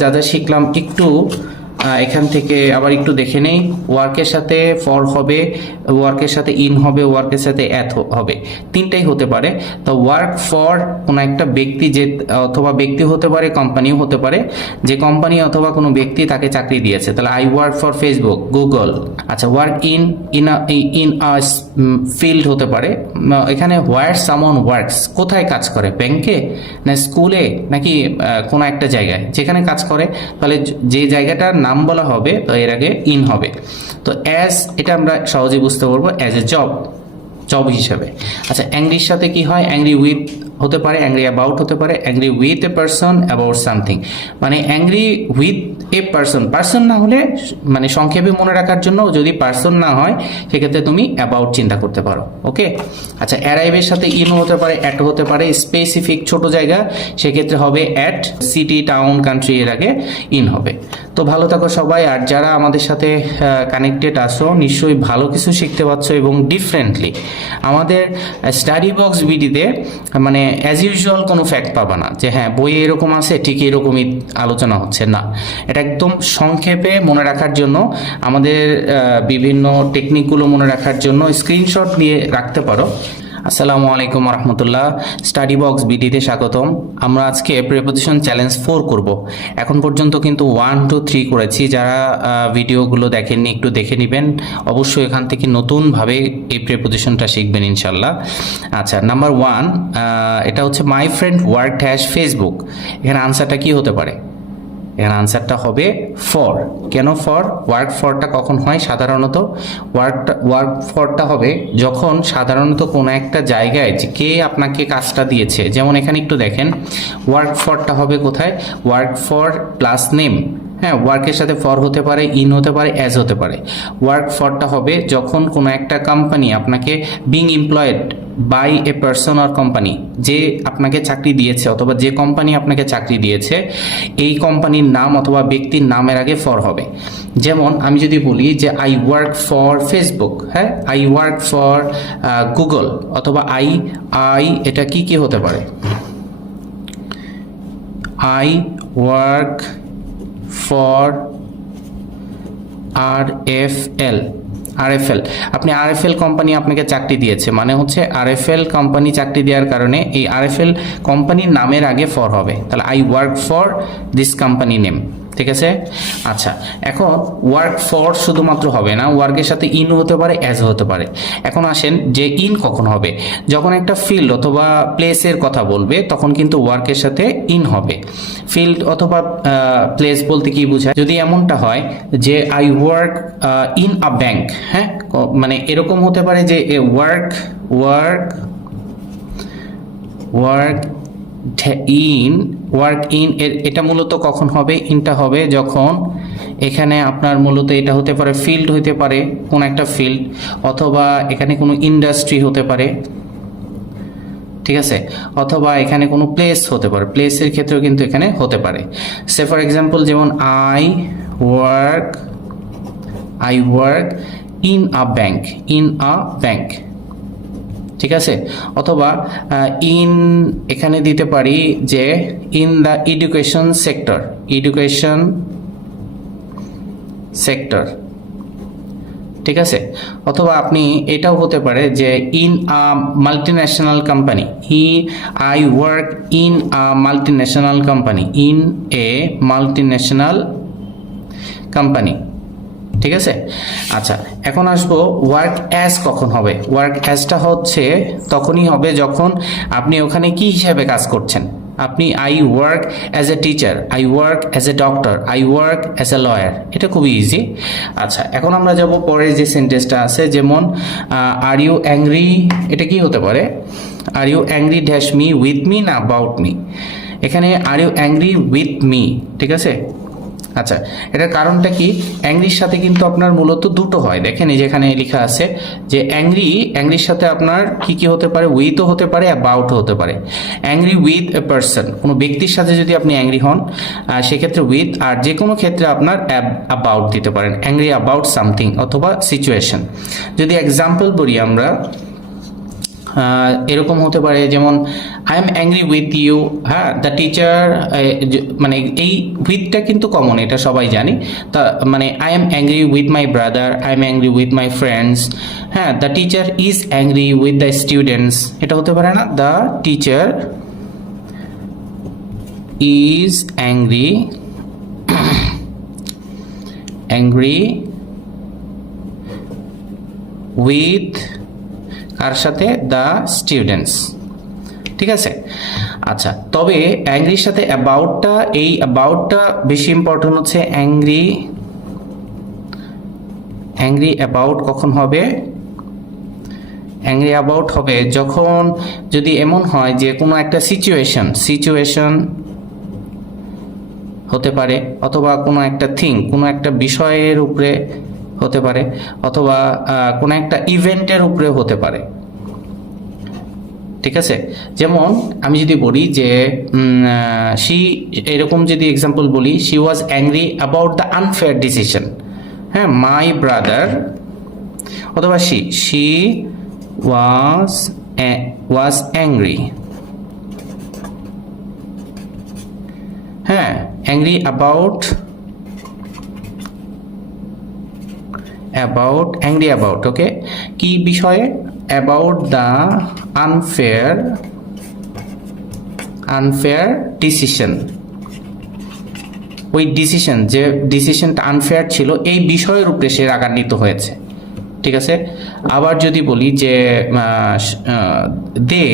যা যা শিখলাম একটু এখান থেকে আবার একটু দেখে নেই। ওয়ার্কের সাথে ফর হবে, ওয়ার্কের সাথে ইন হবে, ওয়ার্কের সাথে অ্যাট হবে, তিনটাই হতে পারে। তো ওয়ার্ক ফর কোনো একটা ব্যক্তি, যে অথবা ব্যক্তি হতে পারে, কোম্পানিও হতে পারে, যে কোম্পানি অথবা কোনো ব্যক্তি তাকে চাকরি দিয়েছে, তাহলে I work for Facebook, Google. আচ্ছা, ওয়ার্ক ইন আ ফিল্ড হতে পারে, এখানে হোয়ার সামওয়ান ওয়ার্কস, কোথায় কাজ করে, ব্যাংকে না স্কুলে নাকি কোনো একটা জায়গায় যেখানে কাজ করে, তাহলে যে জায়গাটার নাম বলা হবে তো এর আগে ইন হবে। তো অ্যাজ, এটা আমরা সহজে বুঝতে পারবো অ্যাজ এ জব হিসাবে। আচ্ছা, অ্যাংরির সাথে কি হয়, অ্যাংরি উইথ হতে পারে, অ্যাংরি অ্যাবাউট হতে পারে, angry with a person about something, মানে অ্যাংরি উইথ এ পারসন না হলে মানে সংক্ষেপে মনে রাখার জন্য, যদি পারসন না হয় সেক্ষেত্রে তুমি অ্যাবাউট চিন্তা করতে পারো। ওকে। আচ্ছা, অ্যারাইভের সাথে ইন হতে পারে, অ্যাট হতে পারে, স্পেসিফিক ছোট জায়গা সেক্ষেত্রে হবে অ্যাট, সিটি টাউন কান্ট্রি এর আগে ইন হবে। তো ভালো থাকো সবাই, আর যারা আমাদের সাথে কানেক্টেড আসো নিশ্চয়ই ভালো কিছু শিখতে পারছো এবং ডিফারেন্টলি। আমাদের স্টাডি বক্স ভিডিওতে মানে অ্যাজ ইউজুয়াল কোনো ফ্যাক্ট পাবা না যে হ্যাঁ বইয়ে এরকম আছে ঠিক এরকমই আলোচনা হচ্ছে, না, এটা একদম সংক্ষেপে মনে রাখার জন্য, আমাদের বিভিন্ন টেকনিকগুলো মনে রাখার জন্য স্ক্রিনশট নিয়ে রাখতে পারো। আসসালামু আলাইকুম রহমতুল্লাহ, স্টাডি বক্স বিডিতে স্বাগতম। আমরা আজকে প্রিপোজিশন চ্যালেঞ্জ 4 করব। এখন পর্যন্ত কিন্তু 1, 2, 3 করেছি। যারা ভিডিওগুলো দেখেননি একটু দেখে নেবেন, অবশ্যই এখান থেকে নতুনভাবে এই প্রিপোজিশনটা শিখবেন ইনশাল্লাহ। আচ্ছা, নাম্বার 1, এটা হচ্ছে my friend worked has Facebook. এখানে আনসারটা কি হতে পারে? এখানে আনসারটা হবে ফর। কেন ফর? ওয়ার্ক ফরটা কখন হয়? সাধারণত ওয়ার্ক ফরটা হবে যখন সাধারণত কোনো একটা জায়গায় যে কে আপনাকে কাজটা দিয়েছে, যেমন এখানে একটু দেখেন, ওয়ার্ক ফরটা হবে কোথায়? Work for plus name. হ্যাঁ, ওয়ার্কের সাথে ফর হতে পারে, ইন হতে পারে, অ্যাজ হতে পারে। ওয়ার্ক ফরটা হবে যখন কোনো একটা কোম্পানি আপনাকে being employed by a person or company, যে আপনাকে চাকরি দিয়েছে অথবা যে কোম্পানি আপনাকে চাকরি দিয়েছে, এই কোম্পানির নাম অথবা ব্যক্তির নামের আগে ফর হবে। যেমন আমি যদি বলি যে আই ওয়ার্ক ফর ফেসবুক, হ্যাঁ, আই ওয়ার্ক ফর গুগল, অথবা আই এটা কি হতে পারে? I work for RFL. আপনি আরএফএল কোম্পানি আপনাকে চাকরি দিয়েছে, মানে হচ্ছে আরএফএল কোম্পানি চাকরি দেওয়ার কারণে এই আরএফএল কোম্পানির নামের আগে ফর হবে, তাহলে I work for this company name. ঠিক আছে। আচ্ছা, এখন ওয়ার্ক ফর শুধুমাত্র হবে না, ওয়ার্কের সাথে ইন হতে পারে, অ্যাজ হতে পারে। এখন আসেন যে ইন কখন হবে? যখন একটা ফিল্ড অথবা প্লেসের কথা বলবে তখন কিন্তু ওয়ার্কের সাথে ইন হবে। ফিল্ড অথবা প্লেস বলতে কি বোঝায়? যদি এমনটা হয় যে I work in a bank, হ্যাঁ, মানে এরকম হতে পারে যে ওয়ার্ক ইন এটা মূলত কখন হবে? ইনটা হবে যখন এখানে আপনার মূলত এটা হতে পারে ফিল্ড হতে পারে, কোন একটা ফিল্ড, অথবা এখানে কোনো ইন্ডাস্ট্রি হতে পারে, ঠিক আছে, অথবা এখানে কোনো প্লেস হতে পারে, প্লেসের ক্ষেত্রেও কিন্তু এখানে হতে পারে। সে ফর এক্সাম্পল যেমন I work in a bank, ঠিক আছে। অথবা ইন এখানে দিতে পারি যে ইন দ্য এডুকেশন সেক্টর, ঠিক আছে। অথবা আপনি এটাও হতে পারে যে in a multinational company, I work in a multinational company, ঠিক আছে। আচ্ছা, এখন আসবো ওয়ার্ক অ্যাজ কখন হবে? ওয়ার্ক অ্যাজটা হচ্ছে তখনই হবে যখন আপনি ওখানে কি হিসাবে কাজ করছেন। আপনি I work as a teacher, I work as a doctor, I work as a lawyer, এটা খুবই ইজি। আচ্ছা, এখন আমরা যাব পরের যে সেন্টেন্সটা আছে, যেমন আর ইউ অ্যাংরি, এটা কি হতে পারে? Are you angry dash me, with me না অ্যাবাউট মি? এখানে are you angry with me, ঠিক আছে। আচ্ছা, এটার কারণটা কি? অ্যাংরির সাথে কিন্তু আপনার মূলত দুটো হয়, দেখেন এই যেখানে লেখা আছে যে অ্যাংরির সাথে আপনার কি হতে পারে? উইথও হতে পারে, অ্যাবাউটও হতে পারে। অ্যাংরি উইথ এ পারসন, কোনো ব্যক্তির সাথে যদি আপনি অ্যাংরি হন সেক্ষেত্রে উইথ, আর যে কোনো ক্ষেত্রে আপনার অ্যাবাউট দিতে পারেন, অ্যাংরি অ্যাবাউট সামথিং অথবা সিচুয়েশন। যদি এক্সাম্পল বলি আমরা, এরকম হতে পারে, যেমন I am angry with you. হ্যাঁ, দ্য টিচার, মানে এই উইথটা কিন্তু কমন, এটা সবাই জানি। তা মানে I am angry with my brother, I am angry with my friends. হ্যাঁ, the teacher is angry with the students, এটা হতে পারে না? The teacher is angry with কার সাথে? The students. ঠিক আছে, আচ্ছা। তবে অ্যাংরির সাথে অ্যাবাউটটা, এই অ্যাবাউটটা বেশি ইম্পর্টেন্ট হচ্ছে। অ্যাংরি অ্যাবাউট কখন হবে? অ্যাংরি অ্যাবাউট হবে যখন, যদি এমন হয় যে কোনো একটা সিচুয়েশন হতে পারে, অথবা কোনো একটা কোনো একটা বিষয়ের উপরে হতে পারে, অথবা কোনো একটা ইভেন্টের উপরে হতে পারে। ঠিক আছে, যেমন আমি যদি বলি যে এরকম যদি এক্সাম্পল বলি, she was angry about the unfair decision. হ্যাঁ, মাই ব্রাদার, অথবা শি ওয়াজ অ্যাংরি। হ্যাঁ, অ্যাংরি অ্যাবাউট ওকে, কি বিষয়ে? About the unfair decision. ওই যে ডিসিশনটা আনফেয়ার ছিল, এই বিষয়ের উপরে সে রাগান্বিত হয়েছে। ঠিক আছে, আবার যদি বলি যে দে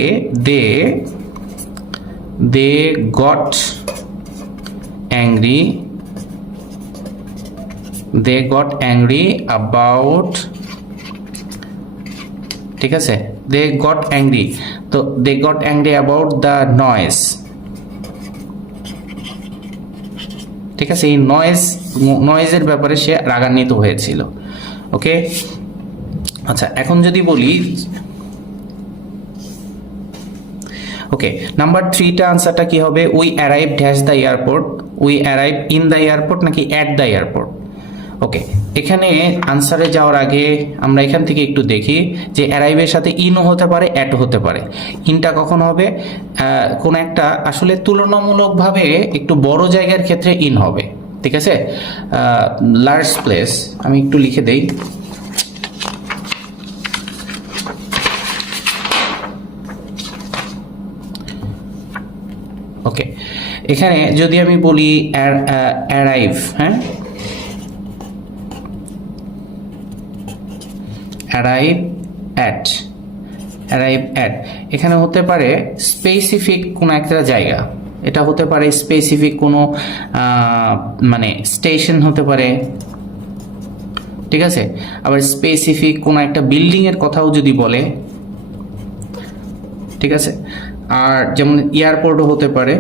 গট অ্যাংরি অ্যাবাউট, ঠিক আছে, দে গট অ্যাংরি, তো they got angry about the noise. ঠিক আছে, এই নয়েজের ব্যাপারে সে রাগান্বিত হয়েছিল। ওকে, আচ্ছা। এখন যদি বলি, ওকে, নাম্বার 3টা আনসারটা কি হবে? We arrive dash the airport, we arrive in the airport, নাকি অ্যাট দ্য এয়ারপোর্ট? ওকে, এখানে আনসারে যাওয়ার আগে আমরা এখান থেকে একটু দেখি যে অ্যারাইভের সাথে ইনও হতে পারে, অ্যাটও হতে পারে। ইনটা কখন হবে? কোন একটা আসলে তুলনামূলকভাবে একটু বড় জায়গার ক্ষেত্রে ইন হবে। ঠিক আছে, লার্জ প্লেস, আমি একটু লিখে দেই। ওকে, এখানে যদি আমি বলি অ্যারাইভ, হ্যাঁ, অ্যারাইভ অ্যাট, এখানে হতে পারে স্পেসিফিক কোনো একটা জায়গা, এটা হতে পারে স্পেসিফিক কোনো মানে স্টেশন হতে পারে। ঠিক আছে, আবার স্পেসিফিক কোনো একটা বিল্ডিং এর কথাও যদি বলে। ঠিক আছে, আর যেমন এয়ারপোর্টও হতে পারে।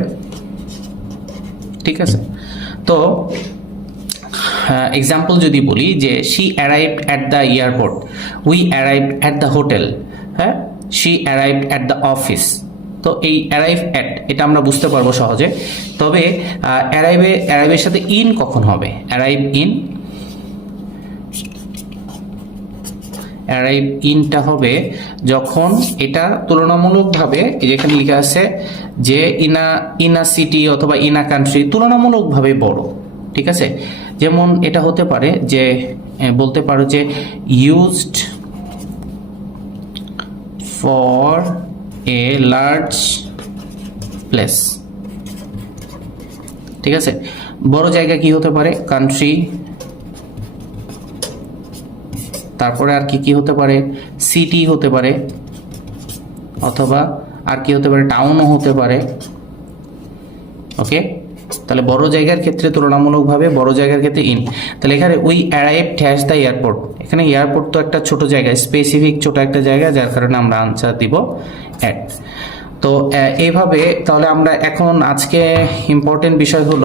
ঠিক আছে, তো এক্সাম্পল যদি বলি যে she arrived at the airport, we arrived at the hotel, হ্যাঁ, she arrived at the office. তো এই অ্যারাইভ অ্যাট, এটা আমরা বুঝতে পারবো সহজে। তবে অ্যারাইভের সাথে ইন কখন হবে? অ্যারাইভ ইনটা হবে যখন এটা তুলনামূলকভাবে, যেখানে লেখা আছে যে ইন আ সিটি অথবা ইন আ কান্ট্রি, তুলনামূলকভাবে বড়। ঠিক আছে, যেমন এটা হতে পারে যে বলতে পারো যে used for a large place. ঠিক আছে, বড় জায়গা কি হতে পারে? কান্ট্রি। তারপরে আর কি হতে পারে? সিটি হতে পারে, অথবা আর কি হতে পারে? টাউনও হতে পারে। ওকে, তাহলে বড় জায়গার ক্ষেত্রে তুলনামূলকভাবে বড় জায়গার ক্ষেত্রে ইন। তাহলে এখানে we arrive dash the airport, এখানে এয়ারপোর্ট তো একটা ছোট জায়গা, স্পেসিফিক ছোট একটা জায়গা, যার কারণে আমরা আনসার দিব অ্যাট। তো এইভাবে তাহলে আমরা এখন আজকে ইম্পর্টেন্ট বিষয় হলো